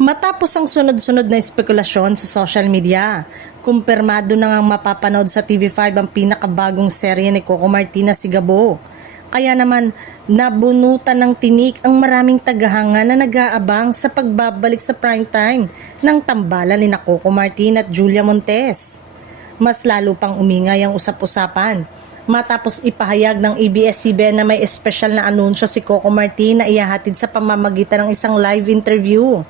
Matapos ang sunod-sunod na espekulasyon sa social media, kumpirmado na ngang mapapanood sa TV5 ang pinakabagong serye ni Coco Martin na si Gabo. Kaya naman, nabunutan ng tinik ang maraming tagahanga na nag-aabang sa pagbabalik sa primetime ng tambalan ni Coco Martin at Julia Montes. Mas lalo pang umingay ang usap-usapan matapos ipahayag ng ABS-CBN na may espesyal na anunsyo si Coco Martin na ihahatid sa pamamagitan ng isang live interview.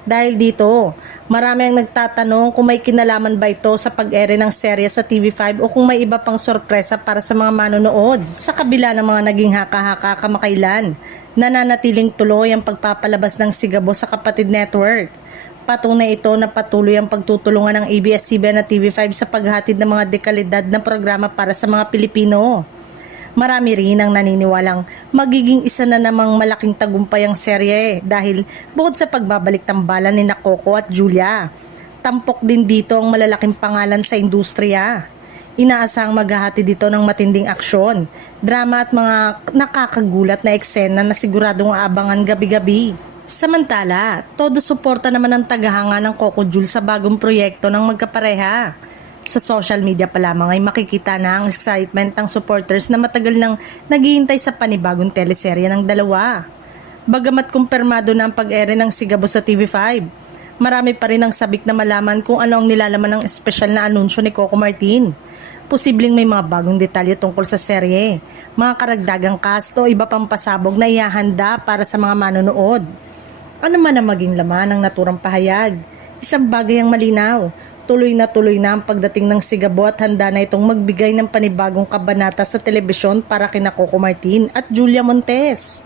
Dahil dito, marami ang nagtatanong kung may kinalaman ba ito sa pag-ere ng serye sa TV5 o kung may iba pang sorpresa para sa mga manonood. Sa kabila ng mga naging haka-haka kamakailan, nananatiling tuloy ang pagpapalabas ng si Gabo sa Kapatid Network. Patunay ito na patuloy ang pagtutulungan ng ABS-CBN at TV5 sa paghatid ng mga dekalidad na programa para sa mga Pilipino. Marami rin ang naniniwalang magiging isa na namang malaking tagumpay ang serye dahil bukod sa pagbabalik tambalan ni Coco at Julia, tampok din dito ang malalaking pangalan sa industriya. Inaasahang maghahati dito ng matinding aksyon, drama at mga nakakagulat na eksena na siguradong aabangan gabi-gabi. Samantala, todo suporta naman ang tagahanga ng Coco Jules sa bagong proyekto ng magkapareha. Sa social media pa lamang ay makikita na ang excitement ng supporters na matagal nang naghihintay sa panibagong teleserye ng dalawa. Bagamat kumpirmado na ang pag-ere ng si Gabo sa TV5, marami pa rin ang sabik na malaman kung ano ang nilalaman ng espesyal na anunsyo ni Coco Martin. Posibleng may mga bagong detalye tungkol sa serye, mga karagdagang cast o iba pang pasabog na ihahanda para sa mga manonood. Ano man ang maging laman ng naturang pahayag, isang bagay ang malinaw. Tuloy na ang pagdating ng si Gabo at handa na itong magbigay ng panibagong kabanata sa telebisyon para kina Coco Martin at Julia Montes.